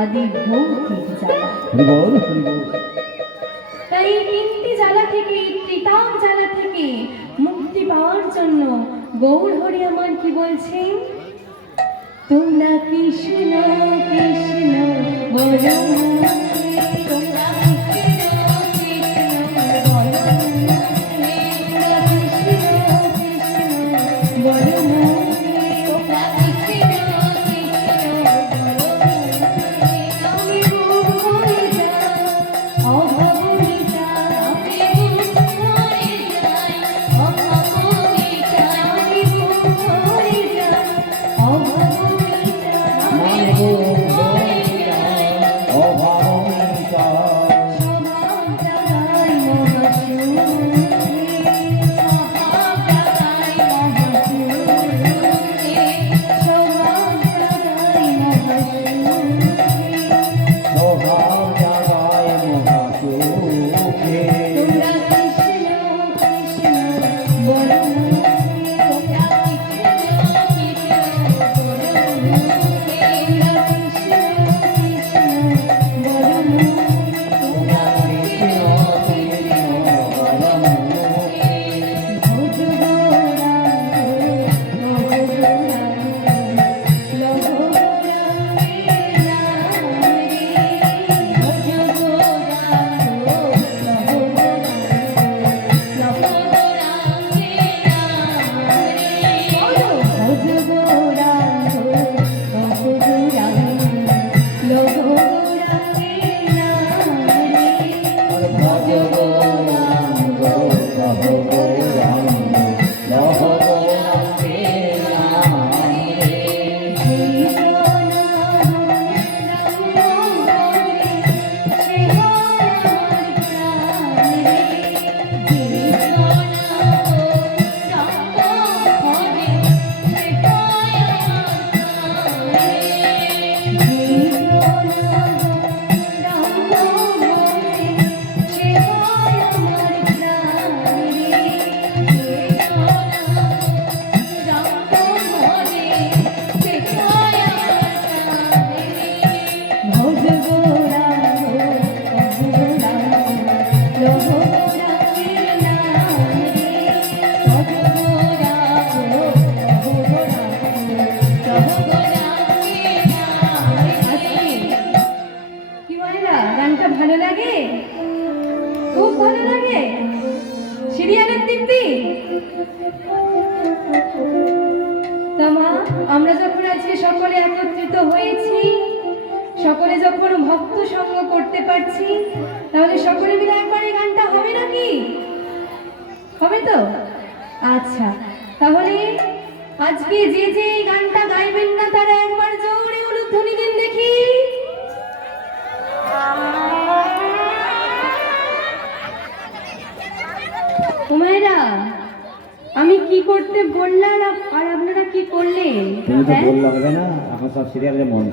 আদি ভৌতিক জ্বালা। তাই এই তিনটি জ্বালা থেকে, এই ত্রিতাপ জ্বালা থেকে মুক্তি পাওয়ার জন্য গৌর হরি আমার কি বলছেন? তোমরা কৃষ্ণ কৃষ্ণ বলো, তোমরা কৃষ্ণ কৃষ্ণ বলো, তোমরা কৃষ্ণ কৃষ্ণ বলো, তোমরা কৃষ্ণ কৃষ্ণ বলো। আমি গুণ হয়ে যাই, অভাবনীতা, আমি গুণ হয়ে যাই, অভাবনীতা, আমি গুণ হয়ে যাই, অভাবনীতা, আমি গুণ হয়ে যাই, অভাবনীতা। স্বভাব জাগাই মহাসুরে, স্বভাব জাগাই মহাসুরে, স্বভাব জাগাই মহাসুরে। স্বভাব জাগায় মহাসুখে। তোমরা কৃষ্ণ কৃষ্ণ বলো, তোমরা কৃষ্ণ কৃষ্ণ বলো, তোমরা কৃষ্ণ কৃষ্ণ বলো, তোমরা কৃষ্ণ কৃষ্ণ বলো। ভজ গৌরাঙ্গ, ভজ গৌরাঙ্গ, লভ গৌরাঙ্গের নাম রে। ভজ গৌরাঙ্গ, লভ গৌরাঙ্গ, লভ গৌরাঙ্গের নাম রে। বলো, ভজ গৌরাঙ্গ, লভ গৌরাঙ্গ, লভ গৌরাঙ্গের নাম রে। ভজ গৌরাঙ্গ, লভ গৌরাঙ্গ, লভ গৌরাঙ্গের নাম রে। ভজ গৌরাঙ্গ, ভজ গৌরাঙ্গ, লভ গৌরাঙ্গের নাম রে। ভজ গৌরাঙ্গ, লভ গৌরাঙ্গ, লভ গৌরাঙ্গের নাম রে। কি বলে না, গানটা ভালো লাগে? খুব ভালো লাগে? সিরিয়ালের দিব্যি? তা মা, আমরা যখন আজকে সকলে একত্রিত হয়েছি, সকলে যখন ভক্ত সঙ্গ করতে পারছি, তাহলে সকলে মিলে একবার এই গানটা হবে নাকি? হবে তো? আচ্ছা, তাহলে আজকে যে যে এই গানটা গাইবেন না, তারা একবার জোরে উলুধ্বনি দিন দেখি। তোমরা, আমি কি করতে বললাম আর আপনারা কি করলেন? তুমি তো হ্যাঁ? বললে হবে না, আমার সব সিরিয়ালের মন।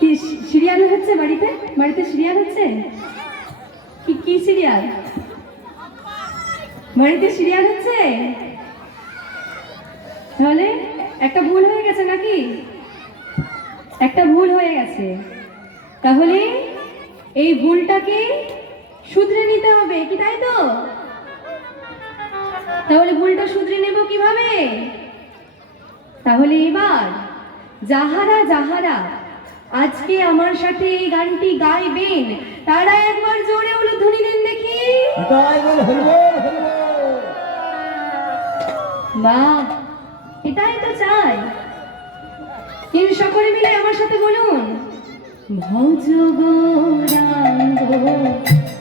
কি সিরিয়াল হচ্ছে বাড়িতে? বাড়িতে সিরিয়াল হচ্ছে? কি কি সিরিয়াল? বাড়িতে সিরিয়াল হচ্ছে? তাহলে একটা ভুল হয়ে গেছে নাকি? একটা ভুল হয়ে গেছে। তাহলে এই ভুলটাকে শুধরে নিতে হবে, কি তাই তো? তাহলে ভুলটা শুধরে নেব কিভাবে? তাহলে এবার যাহারা যাহারা আজকে আমার সাথে এই গানটি গাইবেন, তারা একবার জোরে উলুধ্বনি দিন দেখি। তাই বল, হরিবল হরিবল। বাহ, এটাই তো চাই। কিন্তু সকলে মিলে আমার সাথে বলুন, ভজ গৌরাঙ্গ,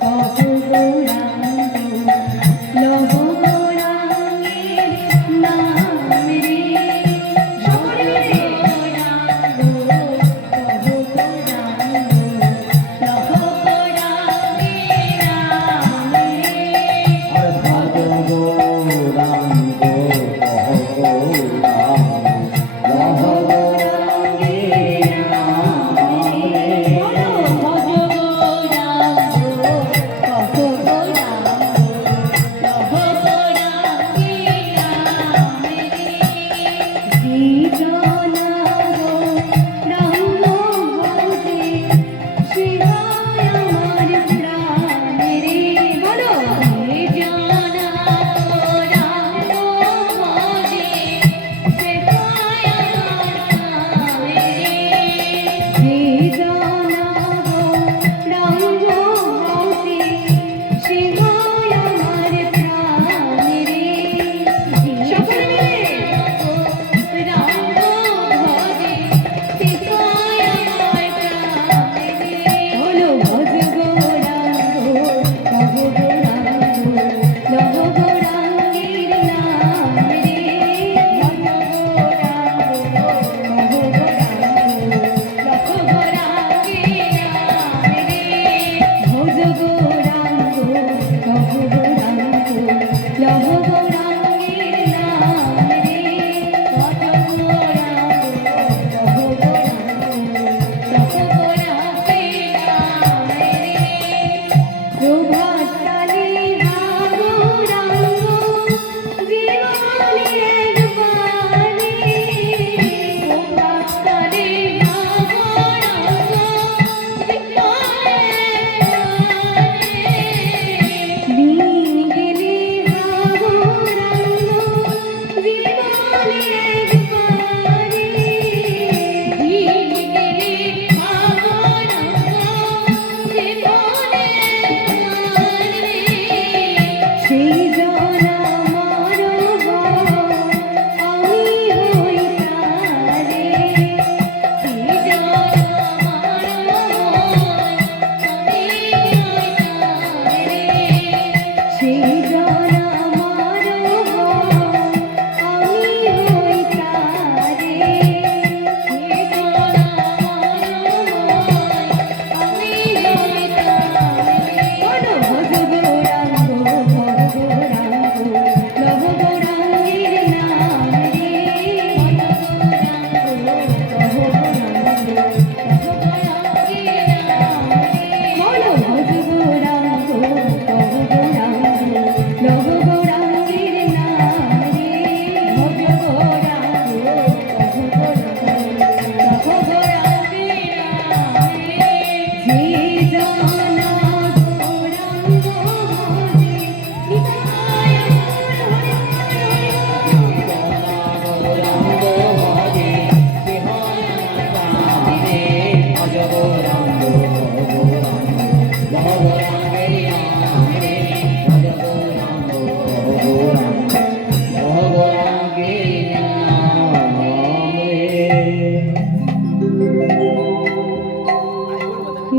ভজ গৌরাঙ্গ, লভ গৌরাঙ্গের নাম রে। সকলে মিলে গৌরাঙ্গ, লভ গৌরাঙ্গ, লভ গৌরাঙ্গের নাম রে। ভজ গৌরাঙ্গ, ভজ গৌরাঙ্গ, লভ গৌরাঙ্গের নাম রে। ভজ গৌরাঙ্গ,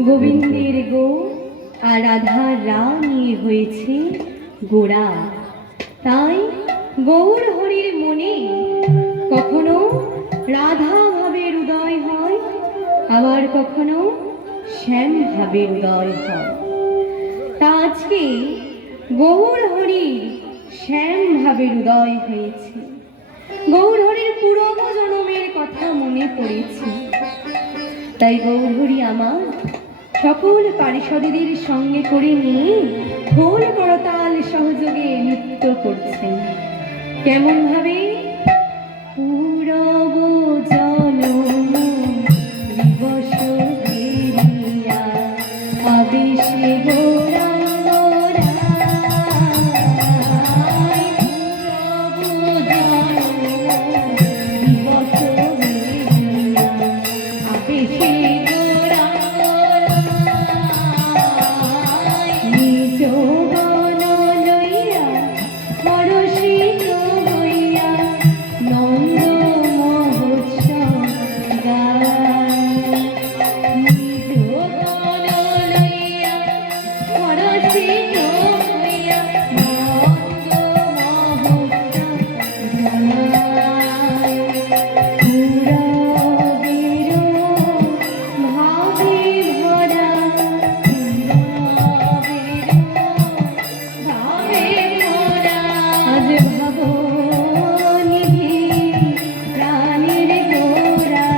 গোবিন্দের গো আর রাধার রা নিয়ে হয়েছে গোড়া। তাই গৌর হরির মনে কখনো রাধা ভাবের উদয় হয়, আবার কখনো শ্যাম ভাবের উদয় হয়। তা আজকে গৌর হরির শ্যাম ভাবের উদয় হয়েছে। গৌর হরির পুরনো জন্মের কথা মনে পড়েছে। তাই গৌর হরি আমার সকল পারিষদীদের সঙ্গে করে নিয়ে ঢোল করতাল সহযোগে নৃত্য করছেন। কেমন ভাবে? পূরব জনম দিবস ফিরিয়া আবেশে গৌরাঙ্গরা, পূরব জনম দিবস ফিরিয়া আবেশে নিজ বন লইয়া হরষিত হইয়া নন্দ মহোৎসব গায়। নিজ বন লইয়া হরষিত হইয়া নন্দ মহোৎসব গায়। পুরবের ভাবে ভরা, আজ ভাবনিধি প্রাণের গোরা,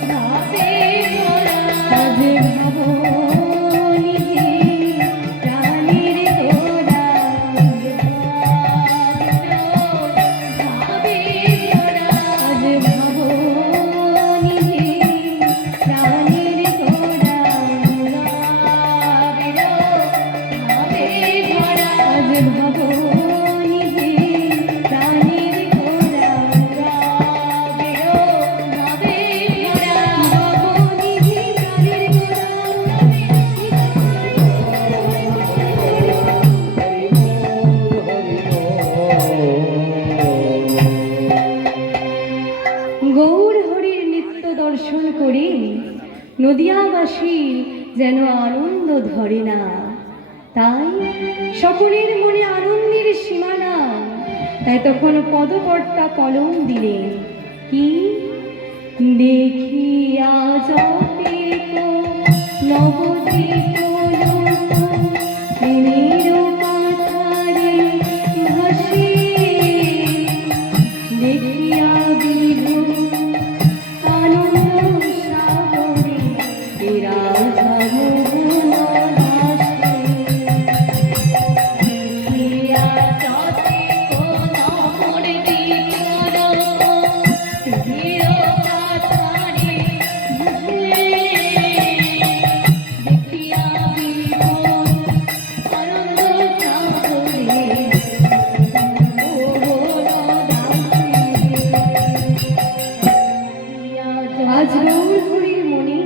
ভাবে ভরা, আজ ভাবনিধি প্রাণের গোরা, ভাবে ভরা, আজ ভাবনিধি প্রাণের গোরা, আজ ভাবনিধি প্রাণের গোরা, ভাবে ভরা, ভাবনিধি প্রাণের গৌর হরির নিত্য দর্শন করে নদিয়াবাসী যেন আনন্দ ধরে না। তাই সকলের মনে আনন্দের সীমানা। তাই তখন পদকর্তা কলম দিলেন, কি? দেখিয়া যতেক নবদ্বীপ লোক প্রেমের পাথারে ভাসে, দেখিয়া বিভু আনন্দ সাগরে এ রাধা মোহন দাসে। দেখিয়া যতেক নবদ্বীপ লোক প্রেমের পাথারে ভাসে, দেখিয়া বিভু আনন্দ সাগরে আজ গৌর হরির মনে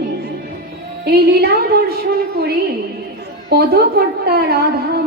এই লীলা দর্শন করে পদকর্তা রাধা